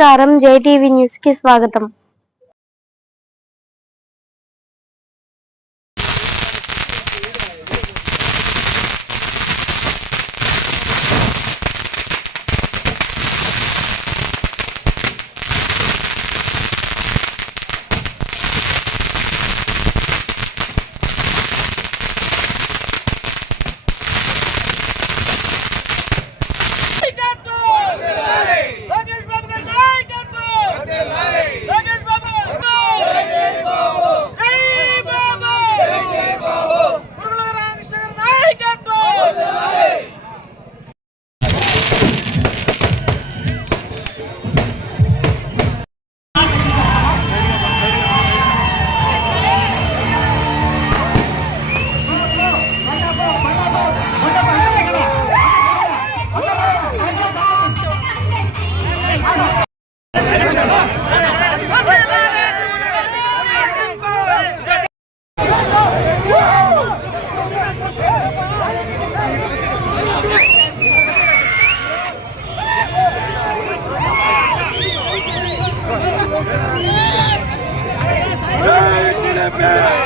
నమస్కారం. జైటీవీ న్యూస్కి స్వాగతం. అప్పుడు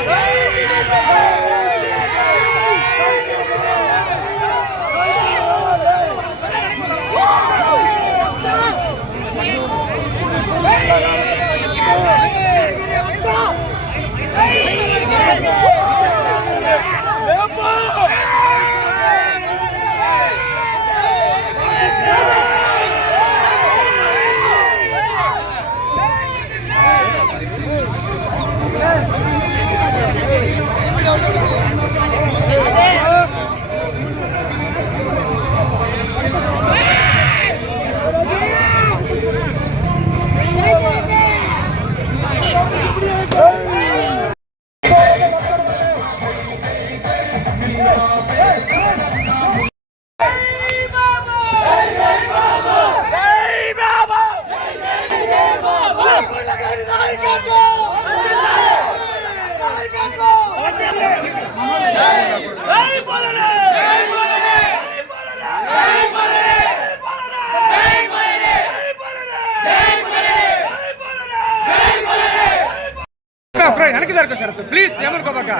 ప్లీజ్ ఏమనుకోబాక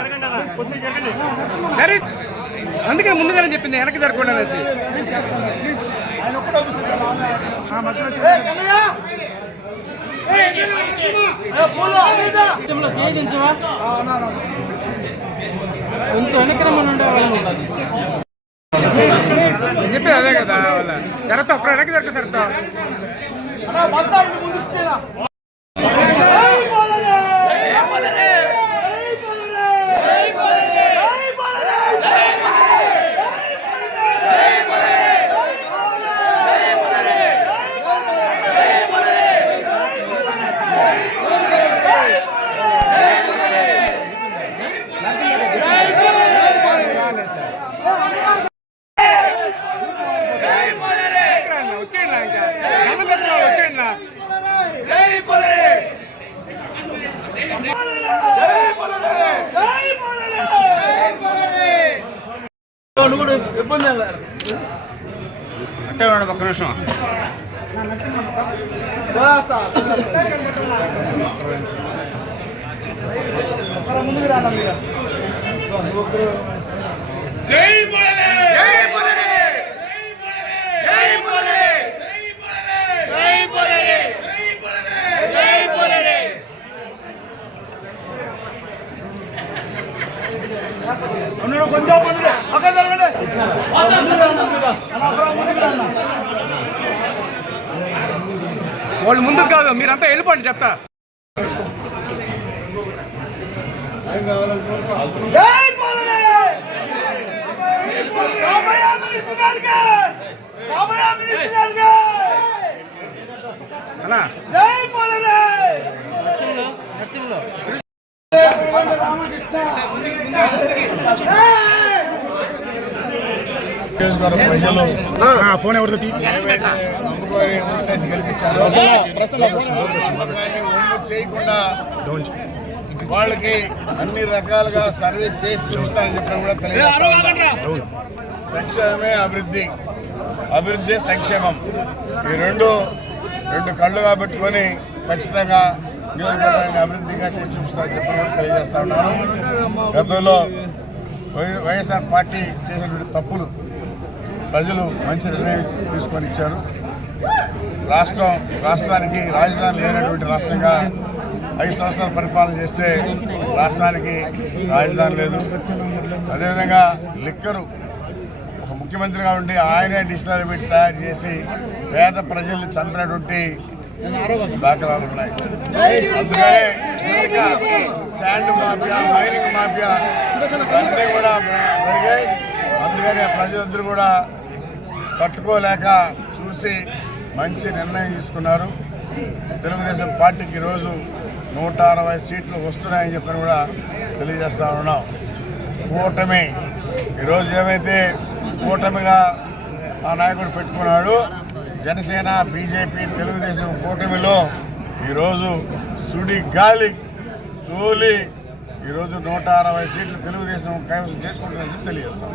అందుకే ముందుగానే చెప్పింది వెనక్కి జరగకుండా అనేసి. కొంచెం వెనక్కి రమ్మని ఉంటే వాళ్ళని ఉండదు నేను చెప్పేది అదే కదా వాళ్ళ శరత్ అప్పుడు వెనక్కి జరగదు శరత్ వచ్చేయండి అట్టే ఉండండి ఒక్క నిమిషం. కొంచెం వాళ్ళు ముందుకు కాదు మీరంతా వెళ్ళిపోండి చెప్తా. రామకృష్ణ పోలనే ఫోన్ ఎవరిది ఏవైతే చేయకుండా వాళ్ళకి అన్ని రకాలుగా సర్వే చేసి చూస్తానని చెప్పడం కూడా తెలియదు సంక్షేమమే అభివృద్ధి. అభివృద్ధి సంక్షేమం. ఈ రెండు రెండు కళ్ళుగా పెట్టుకొని ఖచ్చితంగా నియోజకవర్గాన్ని అభివృద్ధిగా చేసి చూపిస్తారని చెప్పడం కూడా తెలియజేస్తా ఉన్నాను. గతంలో వై- వైఎస్ఆర్ పార్టీ చేసినటువంటి తప్పులు ప్రజలు మంచి నిర్ణయం తీసుకొని ఇచ్చారు. రాష్ట్రం రాష్ట్రానికి రాజధాని లేనటువంటి రాష్ట్రంగా ఐదు సంవత్సరాలు పరిపాలన చేస్తే రాష్ట్రానికి రాజధాని లేదు. అదేవిధంగా లిక్కరు ఒక ముఖ్యమంత్రిగా ఉండి ఆయనే డిక్షనరీ పెట్టి తయారు చేసి పేద ప్రజల్ని చంపినటువంటి దాఖలాలు ఉన్నాయి. అందుకనే శాండ్ మాఫియా మైనింగ్ మాఫియా అన్నీ కూడా జరిగాయి. అందుకని ప్రజలందరూ కూడా పట్టుకోలేక చూసి మంచి నిర్ణయం తీసుకున్నారు. తెలుగుదేశం పార్టీకి ఈరోజు నూట అరవై సీట్లు వస్తున్నాయని చెప్పని కూడా తెలియజేస్తా ఉన్నాం. కూటమి. ఈరోజు ఏమైతే కూటమిగా ఆ నాయకుడు పెట్టుకున్నాడు జనసేన బీజేపీ తెలుగుదేశం కూటమిలో ఈరోజు సుడి గాలి తోలి ఈరోజు నూట అరవై సీట్లు తెలుగుదేశం కైవసం చేసుకుంటుందని చెప్పి తెలియజేస్తాం